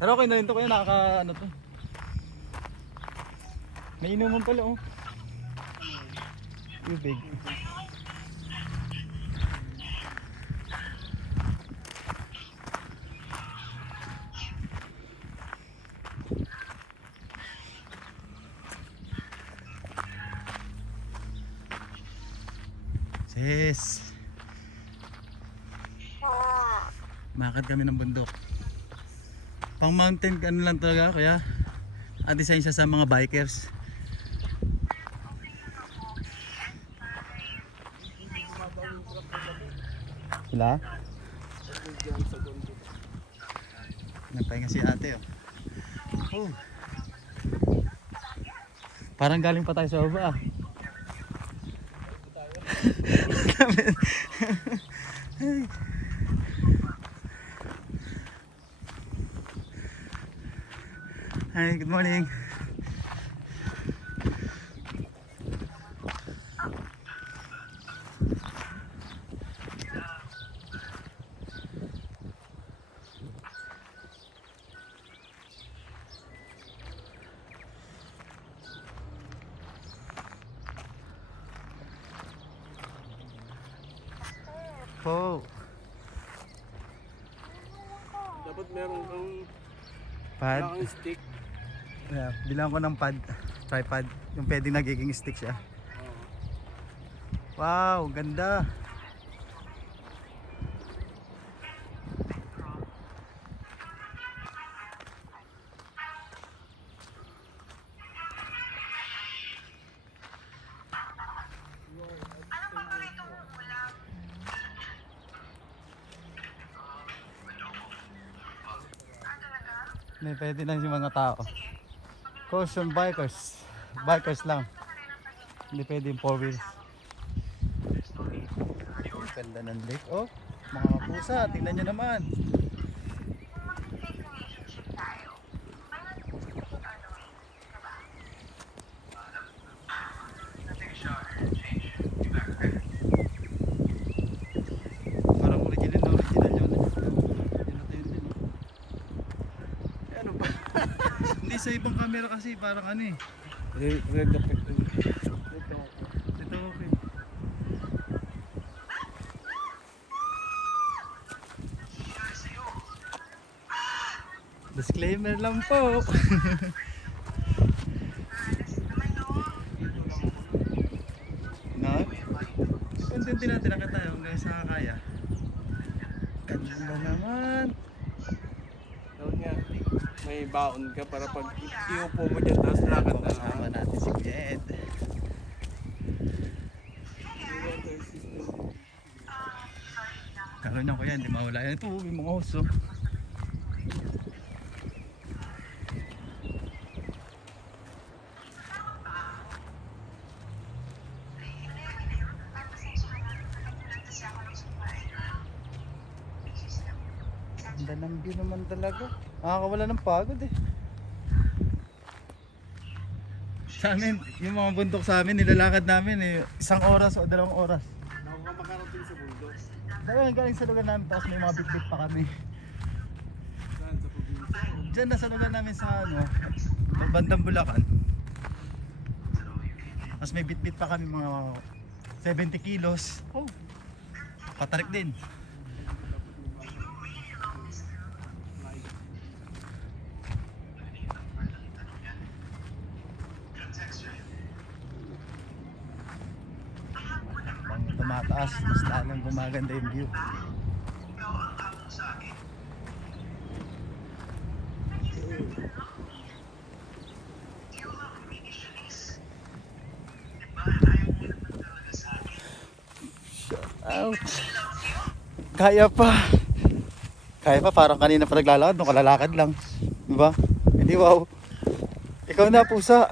Pero okay na rin to, kaya nakaka ano to. May inuman pala oh. Tubig. Sis. Makakad kami ng bundok. Pang mountain ano lang talaga kaya design siya sa mga bikers. Sila? Nagpahinga si ate oh. Oh. Parang galing pa tayo sa baba ah. Hi, good morning. Po. Dapat meron kang Pad. stick. Yeah, bilang ko ng pad, tripod, yung pwedeng nagiging stick siya. Wow, ganda. May pwede lang yung mga tao. Caution bikers. Bikers lang. Hindi pwede yung 4 wheels. Ganda ng lake. Oh, mga pusa. Tingnan nyo naman. Parang original na original yun. Ano ba? Hindi sa ibang camera kasi parang ano eh. Red effect. Ito okay. Disclaimer lang po. No? Content natin nakita tayo hanggang sa kaya. Ganda naman. Dapat nga, may baon ka para pag iupo mo dyan, tapos lakad na Kasama natin si Jed. Karoon ko yan, di mawala yan. Ito, may mga oso. Ganda ng view naman talaga. Nakakawala ng pagod eh. Sa amin, yung mga bundok sa amin, nilalakad namin eh. 1 oras o 2 oras. Ako ka makarating sa bundok. Dahil galing sa lugar namin, tapos may mga bit-bit pa kami. Saan? Sa probinsya? Diyan na sa lugar namin sa ano, bandang Bulacan. Tapos may bit-bit pa kami mga 70 kilos. Oh, patarik din. Pang tumataas, mas lalong gumaganda yung view. Ouch. Kaya pa. Kaya pa, parang kanina pa naglalakad, nung kalalakad lang. Diba? Hindi wow. Ikaw na pusa.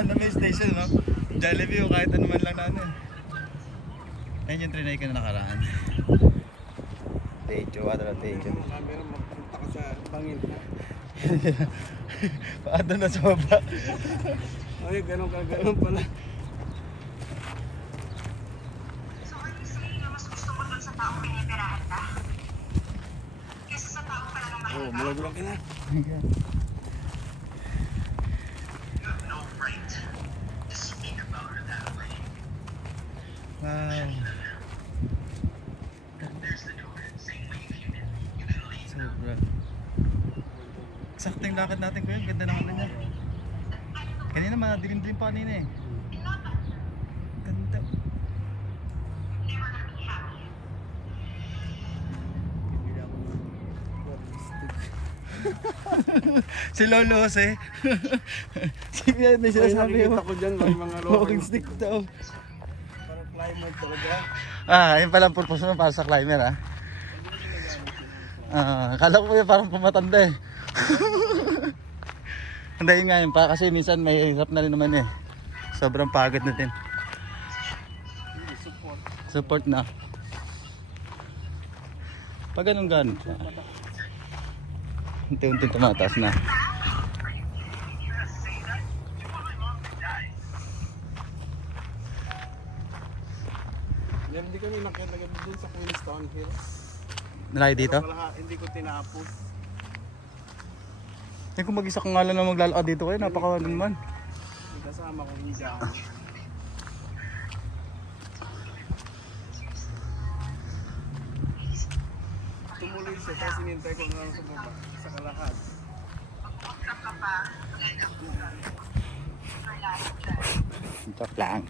Ano may station no? Jollibee o kahit ano man lang na ano. Ayun yung trinay ko na nakaraan. Techo, ano na techo. Camera, magpunta ka sa bangin. Paano na sa baba? Ay, ganun pala. malaki na. Wow. Sobra. Sakto yung lakad natin ko yun. Ganda ng ano niya. Kanina madilim-dilim pa kanina eh. Ganda. Si Lolo Jose. Sige, may Ay, sinasabi nakikita ko dyan, may mga walking stick daw. Parang climate talaga. Yun pala ang purpose mo para sa climber ah. Akala ko yun parang pumatanda eh. Hindi yun nga yun pa kasi minsan may hirap na rin naman eh. Sobrang pagod natin. Support na. Pag ganun ganun siya. Unti-unti tumataas na. Yan, hindi kami nakilagay dun sa Queenstown Hills. Nalaki dito? Pero hindi ko tinapos. Eh kung mag-isa ka nga lang na maglalakad dito kayo, napakawan naman. May kasama ko Indian. Tumuloy siya, tapos sinintay ko na lang sa baba, sa kalahad. Joke lang.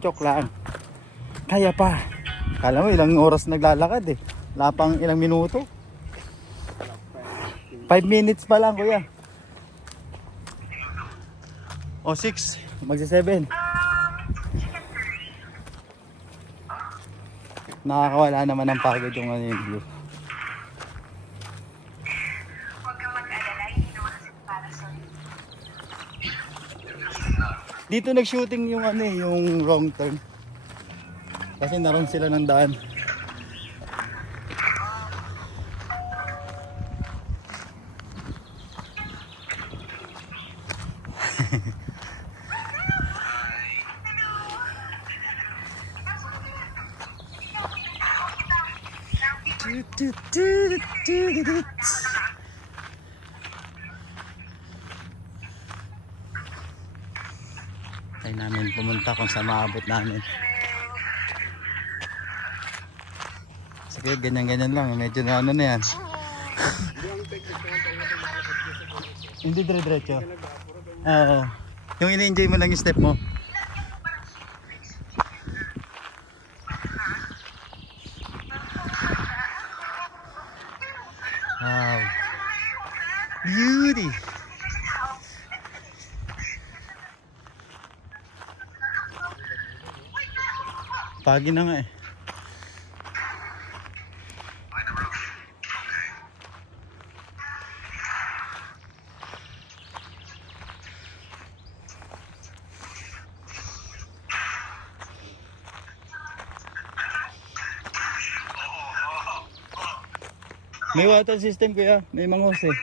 Joke lang. Kaya pa. Kala mo ilang oras naglalakad eh. Wala pang ilang minuto. 5 minutes pa lang kuya. O 6. Magsa 7. Nakakawala naman ng pagod yung ano yung view. Dito nag-shooting yung ano eh, yung wrong turn. Kasi naroon sila ng daan. Tayo namin pumunta kung saan maabot namin. Sige, ganyan-ganyan lang. Medyo na ano na yan. Hindi dire-diretso. Oo. Yung ini-enjoy mo lang yung step mo. Wow. Beauty. Pagi na nga eh. May water system kuya, may mangos eh.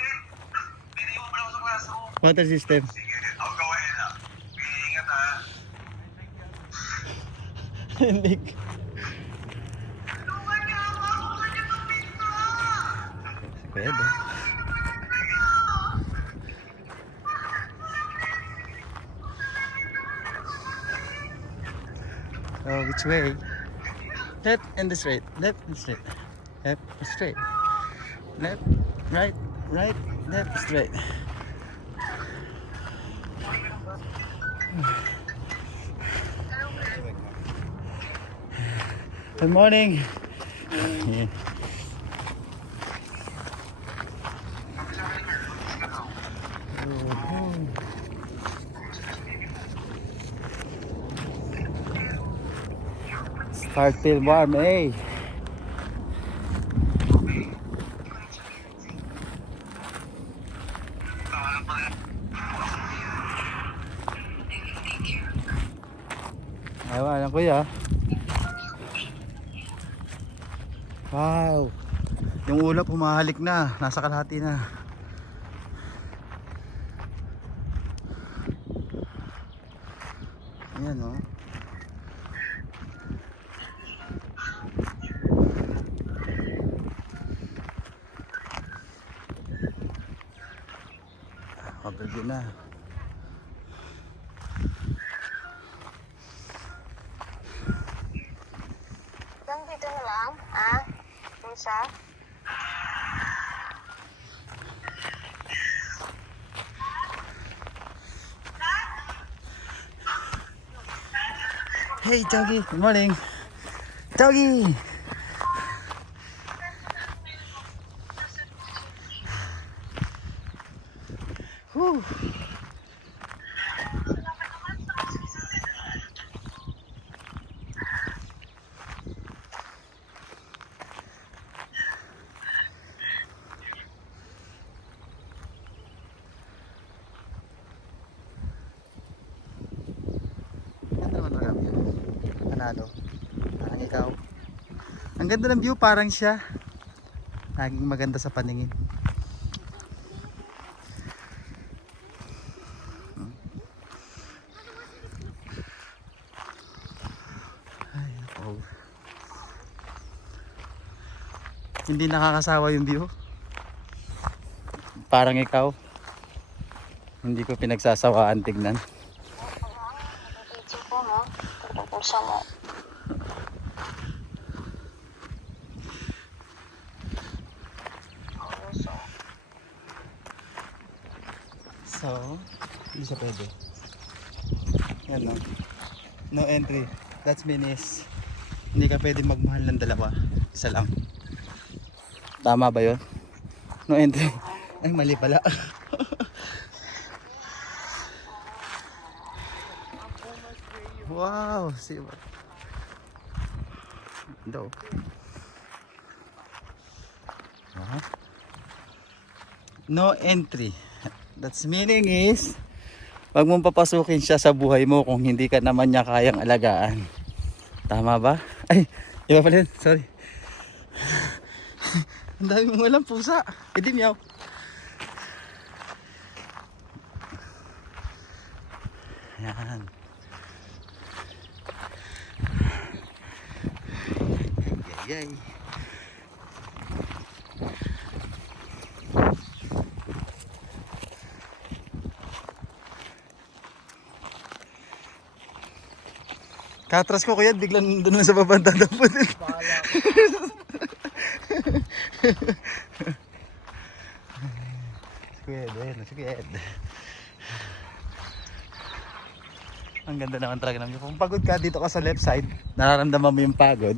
Water system. Hindi. Pwede. Oh, which way? Left and straight. Left and straight. Left and straight. Left, right, right, left, straight. Good morning. Yeah. Start feel warm, eh? Ewan lang kuya. Wow. Yung ulap humahalik na. Nasa kalahati na. Ayan o. Pwede na. Hanggang dito na lang, ha? Isa? Hey, Doggy. Good morning. Doggy! Whew. Ganda naman talaga view. Panalo. Parang ikaw. Ang ganda ng view, parang siya. Laging maganda sa paningin. Ay, oh. Hindi nakakasawa yung view. Parang ikaw. Hindi ko pinagsasawaan tignan. Nagpipitso ko, no? Pagpupusa mo. So, hindi siya pwede. Yan no. No entry. That's means hindi ka pwede magmahal ng dalawa. Isa lang. Tama ba yun? No entry. Ay, mali pala. Wow, see what? Do. No entry. That's meaning is wag mong papasukin siya sa buhay mo kung hindi ka naman niya kayang alagaan. Tama ba? Ay, iba pala yun. Sorry. Ang dami mong walang pusa. Edi meow. Yan. Yay, yay. Katras ko kuya, biglang doon sa babanda dapat. Squid. Ang ganda naman talaga ng view. Kung pagod ka dito ka sa left side, nararamdaman mo yung pagod.